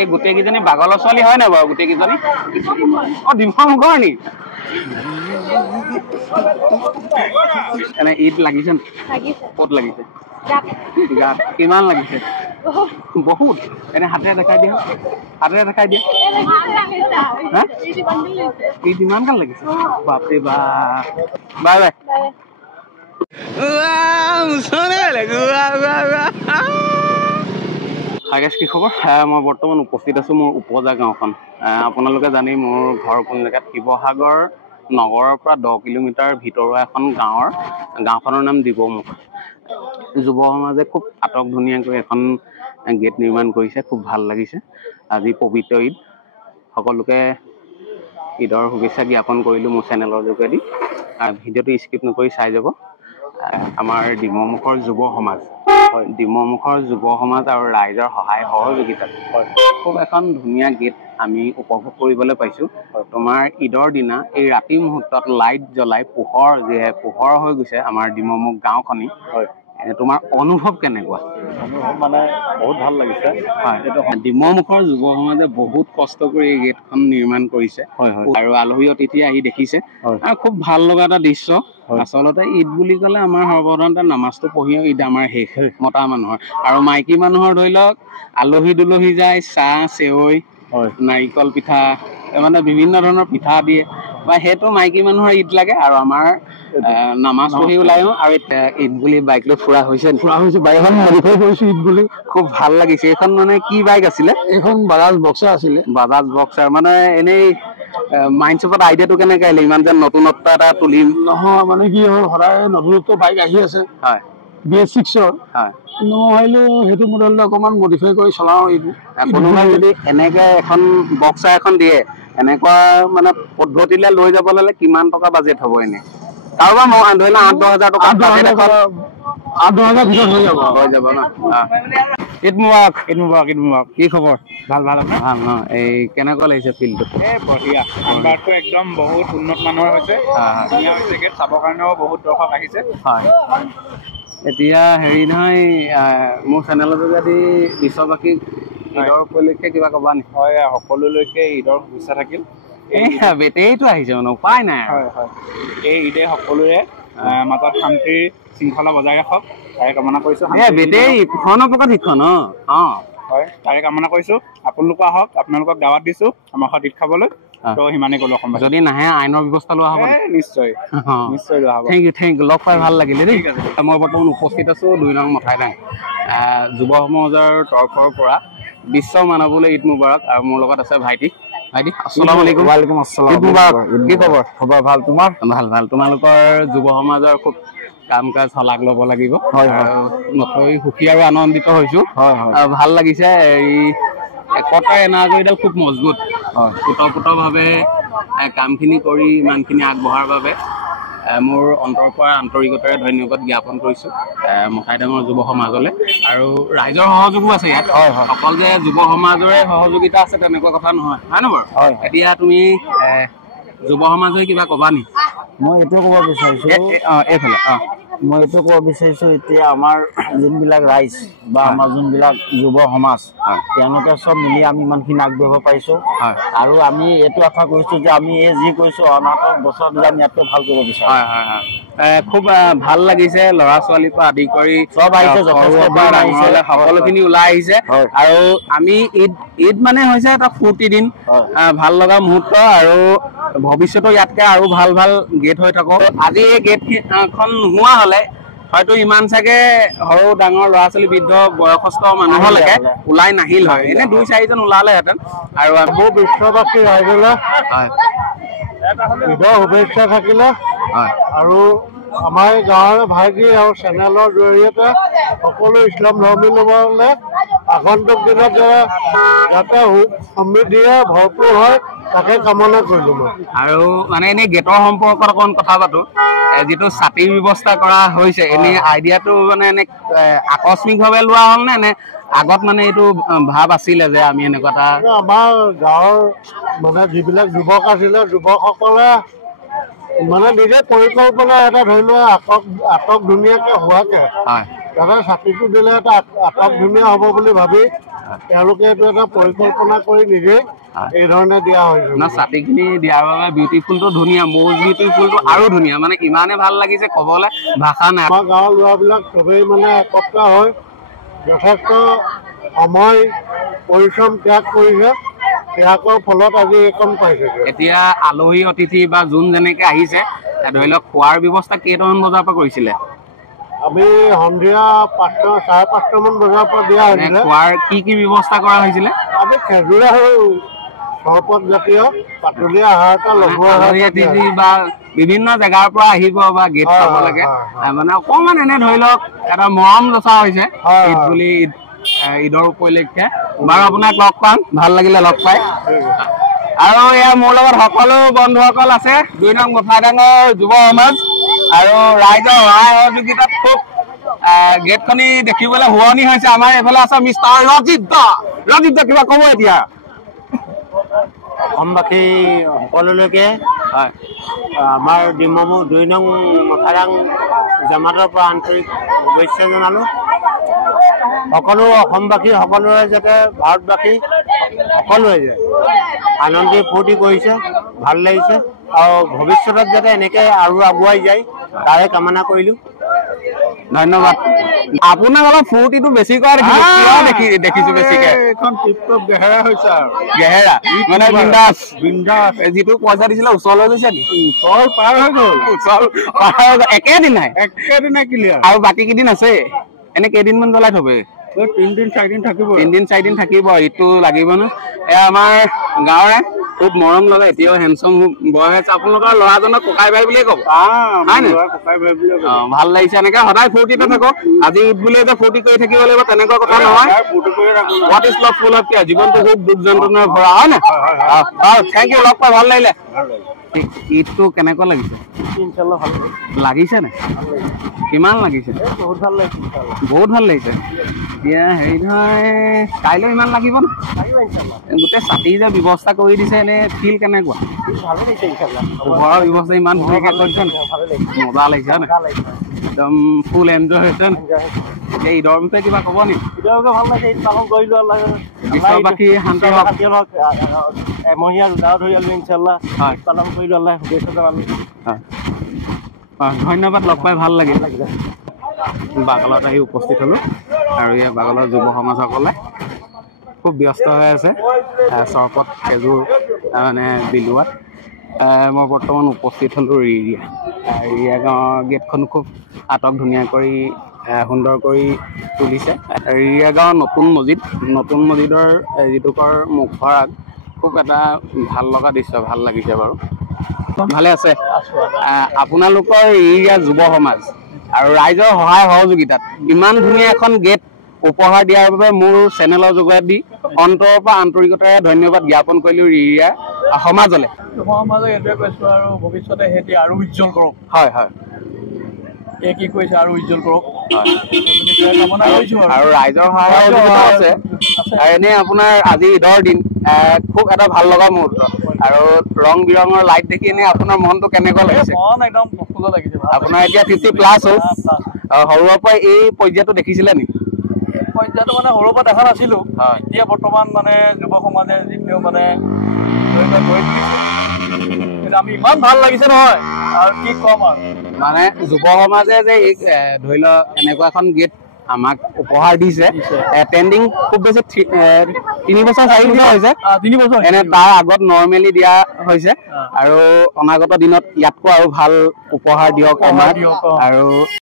এই গোটেই কেইজনী বাগলৰ ছোৱালী হয় নাই বাৰু গোটেই কেইজনী ডিমা মুখৰ নি এনে ঈদ লাগিছে ক'ত লাগিছে গাত কিমান লাগিছে বহুত এনে হাতেৰে দেখাই দিয়া ঈদ ইমান গাল লাগিছে বাপৰে বা বাই বাই হাইগাইছ কি খবৰ মই বৰ্তমান উপস্থিত আছো মোৰ উপজা গাঁওখন আপোনালোকে জানি মোৰ ঘৰ কোন জেগাত শিৱসাগৰ নগৰৰ পৰা 10 কিলোমিটাৰ ভিতৰুৱা এখন গাঁওখনৰ নাম দিবমুখ যুৱ সমাজে খুব আটক ধুনীয়াকৈ এখন গেট নিৰ্মাণ কৰিছে খুব ভাল লাগিছে আজি পবিত্ৰ ঈদ সকলোকে ঈদৰ শুভেচ্ছা জ্ঞাপন কৰিলোঁ মোৰ চেনেলৰ যোগেদি ভিডিঅ'টো স্কিপ নকৰি চাই যাব আমাৰ ডিমমুখৰ যুৱ সমাজ ডিমমুখৰ যুৱ সমাজ আৰু ৰাইজৰ সহায় সহযোগিতাত খুব এখন ধুনীয়া গেট আমি উপভোগ কৰিবলৈ পাইছোঁ তোমাৰ ঈদৰ দিনা এই ৰাতি মুহূৰ্তত লাইট জ্বলাই পোহৰ হৈ গৈছে আমাৰ ডিমমুখ গাঁওখনি তোমাৰ অনুভৱ কেনেকুৱা অনুভৱ মানে বহুত ভাল লাগিছে ডিমমুখৰ যুৱ সমাজে বহুত কষ্ট কৰি এই গেটখন নিৰ্মাণ কৰিছে আৰু আলহী অতিথি আহি দেখিছে আৰু খুব ভাল লগা এটা দৃশ্য আচলতে ঈদ বুলি ক'লে আমাৰ সৰ্বসাধাৰণতে নামাজটো পঢ়িও ঈদ আমাৰ শেষ মতা মানুহৰ আৰু মাইকী মানুহৰ ধৰি লওক আলহী দুলহী যায় চাহ চেৱৈ নাৰিকল পিঠা মানে বিভিন্ন ধৰণৰ পিঠা দিয়ে বা সেইটো মাইকী মানুহৰ ঈদ লাগে আৰু আমাৰ নামাজ পঢ়ি ওলাইও আৰু ঈদ বুলি বাইক লৈ ফুৰা হৈছে বাইক এখন মডিফাই কৰিছো ঈদ বুলি খুব ভাল লাগিছে এইখন মানে কি বাইক আছিলে এইখন বাজাজ বক্সাৰ আছিলে বাজাজ বক্সাৰ মানে এনেই মাইণ্ডছেটত আইডিয়াটো কেনেকৈ আহিলে ইমান যেন নতুনত্ব এটা তুলিম নহয় মানে কি হ'ল সদায় নতুনত্ব বাইক আহি আছে হয় BS6ৰ হয় কিন্তু মই ভাবিলোঁ সেইটো মডেলটো অকণমান মডিফাই কৰি চলাওঁ কোনোবাই যদি এনেকৈ এখন বক্সাৰ এখন দিয়ে এনেকুৱা মানে পদ্ধতিলৈ লৈ যাবলৈ হ'লে কিমান টকা বাজেট হ'ব এনেই কাৰোবাৰ ধৰি লওক 8-10 হাজাৰ টকা 8-10 হাজাৰ ভিতৰত হৈ যাব ন ঈদ মুবাৰক কি খবৰ ভাল ভাল ন এই কেনেকুৱা লাগিছে ফিল্ডটো বঢ়িয়া নাম্বাৰটো একদম বহুত উন্নত মানৰ হৈছে ধুনীয়া হৈছে গেট চাবৰ কাৰণেও বহুত দৰ্শক আহিছে হয় এতিয়া হেৰি নহয় মোৰ চেনেলৰ যোগেদি বিশ্ববাসীক ঈদৰ উপলক্ষে কিবা ক'বা নেকি হয় সকলোলৈকে ঈদৰ শুভেচ্ছা থাকিল বেটেৰীটো আহিছে মানে উপায় নাই হয় এই ঈদে সকলোৰে মাজত শান্তিৰ শৃংখলা বজাই ৰাখক তাৰে কামনা কৰিছোঁ বেটেৰী ইখনৰ পকত সিখন হয় তাৰে কামনা কৰিছোঁ আপোনালোকো আহক আপোনালোকক দাৱাত দিছোঁ আমাৰ ঘৰত ঈদ খাবলৈ তো সিমানেই ক'লো অসম যদি নাহে আইনৰ ব্যৱস্থা লোৱা হ'ব নিশ্চয় লোৱা হ'ব থেংক ইউ লগ পাই ভাল লাগিলে দেই মই বৰ্তমান উপস্থিত আছোঁ 2 নং মথাইডাং যুৱ সমাজৰ তৰফৰ পৰা বিশ্ব মানৱলৈ ঈদ মুবাৰক আৰু মোৰ লগত আছে ভাইটি আসসালামু আলাইকুম ওয়ালাইকুম আসসালাম ঈদ মুবাৰক কি খবৰ ভাল তোমাৰ ভাল তোমালোকৰ যুৱ সমাজৰ খুব কাম কাজ শলাগ ল'ব লাগিব নথৈ সুখী আৰু আনন্দিত হৈছোঁ ভাল লাগিছে এই একতাৰ এনাজৰীডাল খুব মজবুত ওতঃপ্ৰোতভাৱে কামখিনি কৰি ইমানখিনি আগবঢ়াৰ বাবে মোৰ অন্তৰৰ পৰা আন্তৰিকতাৰে ধন্যবাদ জ্ঞাপন কৰিছোঁ মথাইডাঙৰ যুৱ সমাজলৈ আৰু ৰাইজৰ সহযোগো আছে ইয়াত অকল যে যুৱ সমাজৰে সহযোগিতা আছে তেনেকুৱা কথা নহয় হয় ন বাৰু এতিয়া তুমি যুৱ সমাজে কিবা ক'বা নি মই এইটো ক'ব বিচাৰিছোঁ এইফালে মই এইটো ক'ব বিচাৰিছোঁ এতিয়া আমাৰ যোনবিলাক ৰাইজ বা আমাৰ যোনবিলাক যুৱ সমাজ তেওঁলোকে চব মিলি আমি ইমানখিনি আগবাঢ়িব পাৰিছোঁ আৰু আমি এইটো আশা কৰিছোঁ যে আমি এই যি কৰিছোঁ অনাগত বছৰত আমি ইয়াতকৈ ভাল কৰিব বিচাৰোঁ খুব ভাল লাগিছে ল'ৰা ছোৱালীৰ পৰা আদি কৰি চব আহিছে সকলোখিনি ওলাই আহিছে আৰু আমি ঈদ মানে হৈছে এটা ফূৰ্তি দিন ভাল লগা মুহূৰ্ত আৰু ভৱিষ্যতে ইয়াতকৈ আৰু ভাল গেট হৈ থাকক আজি এই গেটখন নোহোৱা হ'লে হয়তো ইমান চাগে সৰু ডাঙৰ ল'ৰা ছোৱালী বৃদ্ধ বয়সস্থ মানুহলৈকে ওলাই নাহিল হয় এনে 2-4জন ওলালেহেঁতেন আৰু বহু বিশ্ববাসী ৰাইজলৈ ঈদৰ শুভেচ্ছা থাকিলে আৰু আমাৰ গাঁৱৰ ভাইটি আৰু চেনেলৰ জৰিয়তে সকলো ইছলাম ধৰ্মী লোকসকলে আগন্তুক দিনত যাতে সমৃদ্ধিৰে ভৰপূৰ হয় তাকে কামনা কৰিলোঁ মই আৰু মানে এনেই গেটৰ সম্পৰ্কত অকণ কথা পাতোঁ যিটো ছাতিৰ ব্যৱস্থা কৰা হৈছে এনেই আইডিয়াটো মানে এনে আকস্মিকভাৱে লোৱা হ'ল নে আগত মানে এইটো ভাৱ আছিলে যে আমি এনেকুৱা এটা আমাৰ গাঁৱৰ মানে যিবিলাক যুৱক আছিলে যুৱকসকলে মানে নিজে পৰিকল্পনা এটা ধৰি লোৱা আটক ধুনীয়াকৈ হোৱাকৈ যাতে ছাতিটো দিলে এটা আটক ধুনীয়া হ'ব বুলি ভাবি তেওঁলোকে এইটো এটা পৰিকল্পনা কৰি নিজে এই ধৰণে দিয়া হৈছে না ছাতিখিনি দিয়াৰ বাবে বিউটিফুলটো ধুনীয়া মৌজ বিউটিফুলটো আৰু ধুনীয়া মানে ইমানে ভাল লাগিছে ক'বলৈ ভাষা নাই আমাৰ গাঁৱৰ ল'ৰাবিলাক চবেই মানে একত্ৰ হৈ যথেষ্ট সময় পৰিশ্ৰম ত্যাগ কৰিছে ত্যাগৰ ফলত আজি এইখন পাইছে এতিয়া আলহী অতিথি বা যোন যেনেকে আহিছে ধৰি লওক খোৱাৰ ব্যৱস্থা কেইটামান বজাৰ পৰা কৰিছিলে আমি সন্ধিয়া 5:30মান বজাৰ পৰা দিয়া হৈছিলে খোৱাৰ কি ব্যৱস্থা কৰা হৈছিলে আমি খেজুৰ আৰু চৰপত জাতীয় পাতলীয়া আহাৰ এটা লগোৱা বা বিভিন্ন জেগাৰ পৰা আহিব বা গেট চাব লাগে মানে অকণমান এনে ধৰি লওক এটা মৰম যচা হৈছে ঈদ বুলি ঈদৰ উপলক্ষে বাৰু আপোনাক লগ পাম ভাল লাগিলে লগ পাই আৰু এয়া মোৰ লগত সকলো বন্ধুসকল আছে 2 নং মুঠাডাঙৰ যুৱ সমাজ আৰু ৰাইজৰ সহায় সহযোগিতাত খুব গেটখনি দেখিবলৈ শুৱনি হৈছে আমাৰ এইফালে আছে মিষ্টাৰ ৰজিত কিবা ক'ব এতিয়া অসমবাসী সকলোলৈকে আমাৰ ডিমমু 2 নং মুঠাডাং জামাতৰ পৰা আন্তৰিক শুভেচ্ছা জনালোঁ সকলো অসমবাসী সকলোৰে যাতে ভাৰতবাসী সকলোৱে যে আনন্দ ফূৰ্তি কৰিছে ভাল লাগিছে আৰু ভৱিষ্যতত যাতে এনেকৈ আৰু আগুৱাই যায় তাৰে কামনা কৰিলোঁ ধন্যবাদ আপোনাক অলপ ফূৰ্তিটো বেছি কৰা দেখিছোঁ বেছিকে এইখন টিপটপ গেহেৰা হৈছে আৰু গেহেৰা মানে বিন্দাছ যিটো পইচা দিছিলে ওচৰলৈ গৈছে নেকি ওচৰ পাৰ হৈ গ'ল একেদিনাই ক্লিয়াৰ আৰু বাকী কেইদিন আছে এনে কেইদিনমান জ্বলাই থবে 3-4 দিন থাকিব 3-4 দিন থাকিব ইটো লাগিব ন এয়া আমাৰ গাঁৱৰে খুব মৰম লগা এতিয়াও হেণ্ডচম বয় হৈছে আপোনালোকৰ ল'ৰাজনক ককাই ভাই বুলিয়ে ক'ব ভাল লাগিছে এনেকে সদায় ফূৰ্তিতে থাকক আজি ঈদ বুলি যে ফূৰ্তি কৰি থাকিব লাগিব তেনেকুৱা কথা নহয় what is love full of care জীৱনটো খুব দুখ যন্ত্ৰণাৰে ভৰা হয় নে থেংক ইউ লগ পাই ভাল লাগিলে ঈদটো কেনেকুৱা লাগিছে ইনশাআল্লাহ ভাল লাগিছে নে কিমান লাগিছে বহুত ভাল লাগিছে বহুত ভাল লাগিছে এতিয়া হেৰি নহয় কাইলৈ ইমান লাগিব নে গোটেই ছাতি যে ব্যৱস্থা কৰি দিছে এনে ফিল কেনেকুৱা ভালে লাগিছে ইনশাআল্লাহ ঘৰৰ ব্যৱস্থা ইমান ধুনীয়াকৈ কৰিছে মজা লাগিছে নে একদম ফুল এনজয় হৈছে নে এতিয়া ঈদৰ বিষয়ে কিবা ক'ব নেকি ঈদৰ ভাল লাগিছে ঈদ পালন কৰিলোঁ বিশ্ববাসী শান্তি হওক এমহীয়া ৰোজা ধৰি আলোঁ ইনশাআল্লাহ ঈদ পালন কৰিলোঁ আল্লাহ শুভেচ্ছা জনালোঁ ধন্যবাদ লগ পাই ভাল লাগিল বাগলত আহি উপস্থিত হ'লোঁ আৰু ইয়াৰ বাগলৰ যুৱ সমাজসকলে খুব ব্যস্ত হৈ আছে চৰপত খেজুৰ মানে বিলোৱাত মই বৰ্তমান উপস্থিত হ'লোঁ ৰিয়া গাঁৱৰ গেটখন খুব আটক ধুনীয়া কৰি সুন্দৰ কৰি তুলিছে ৰিয়া গাঁৱৰ নতুন মছজিদৰ যিটোকৰ মুখৰ খুব এটা ভাল লগা দৃশ্য ভাল লাগিছে বাৰু ভালে আছে আপোনালোকৰ ৰিয়া যুৱ সমাজ আৰু ৰাইজৰ সহায় সহযোগিতাত ইমান ধুনীয়া এখন গেট উপহাৰ দিয়াৰ বাবে মোৰ চেনেলৰ যোগেদি অন্তৰৰ পৰা আন্তৰিকতাৰে ধন্যবাদ জ্ঞাপন কৰিলোঁ ৰিয়া সমাজলৈ এইটোৱে কৈছোঁ আৰু ভৱিষ্যতে সিহঁতি আৰু উজ্জ্বল কৰক হয় কি কৈছে আৰু উজ্জ্বল কৰক কামনা কৰিছোঁ আৰু ৰাইজৰ সহায় সহযোগিতা আছে এনে আপোনাৰ আজি ঈদৰ দিন খুব এটা ভাল লগা মুহূৰ্ত আৰু ৰং বিৰঙৰ লাইট দেখি এনে আপোনাৰ মনটো কেনেকুৱা লাগিছে একদম প্ৰফুল্ল লাগিছে আপোনাৰ এতিয়া 50+ হ'ল সৰুৰে পৰা এই পৰ্যায়টো দেখিছিলে নেকি পৰ্যায়টো মানে সৰুৰ পৰা দেখা নাছিলোঁ এতিয়া বৰ্তমান মানে যুৱ সমাজে যিটো মানে আমি ইমান ভাল লাগিছে নহয় আৰু কি ক'ম আৰু মানে যুৱ সমাজে যে ধৰি লওক এনেকুৱা এখন গেট আমাক উপহাৰ দিছে টেণ্ডিং খুব বেছি 3 বছৰ 4 বছৰ হৈছে 3 বছৰ এনে তাৰ আগত নৰ্মেলি দিয়া হৈছে আৰু অনাগত দিনত ইয়াতকৈ আৰু ভাল উপহাৰ দিয়ক আমাক আৰু